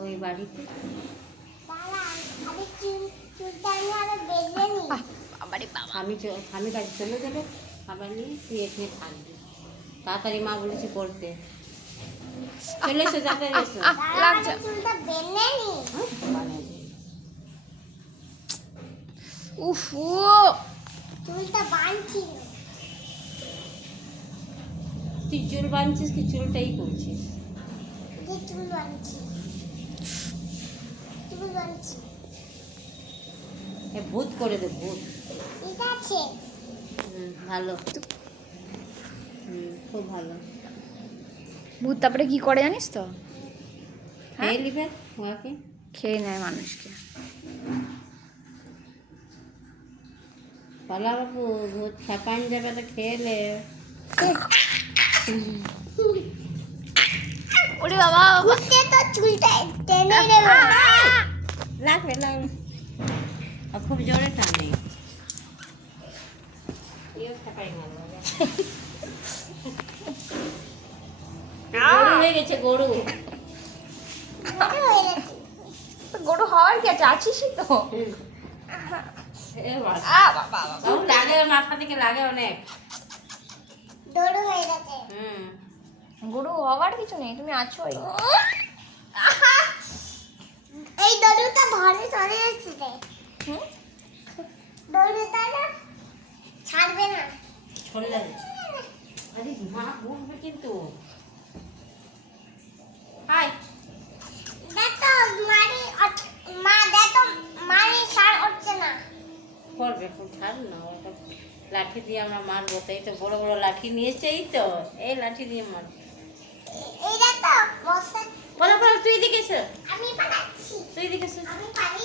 ওই বাড়িতে আমি কাছে চলে যাবে, খাবার নিয়ে তুই এখানে থাকবি। তাড়াতাড়ি মা বলেছে করতে। চলে এসো, তাড়াতাড়ি এসো। উফ, তুই চুল বাঁধছিস কি চুলটাই করছিস? ভূত করে দে, ভূত। ভালো, খুব ভালো। ভূত তারপরে কি করে জানিস তো? খেয়ে নিবে ওকে, খেয়ে নেয় মানুষকে। পালা বাবু, ভূত খেপান যাবে তো খেলে। ওরে বাবা, লাগবে লাগবে, খুব জোরে টানে। গরু হয়ে গেছে, গরু। গরু হওয়ার কি আছে, আছিসই তো। লাগে মাথা থেকে, লাগে অনেক। গরু হওয়ার কিছু নেই, তুমি আছোই। এই দড়ুটা ভালো চলে যাচ্ছে রে। দড়ুটা না ছাড়বে না। ছড়লে আরে মা উঠবে কিন্তু। হাই দেখো মা দেখো মারি সার হচ্ছে না। করবে খুব, ছাড় না। ওটা লাঠি দিয়ে আমরা মারবো, তাই তো বড় বড় লাঠি নিয়েছে। এই তো এই লাঠি দিয়ে মারবো। এইটা তো বসে বলো বলো, তুই এদিকে এসো।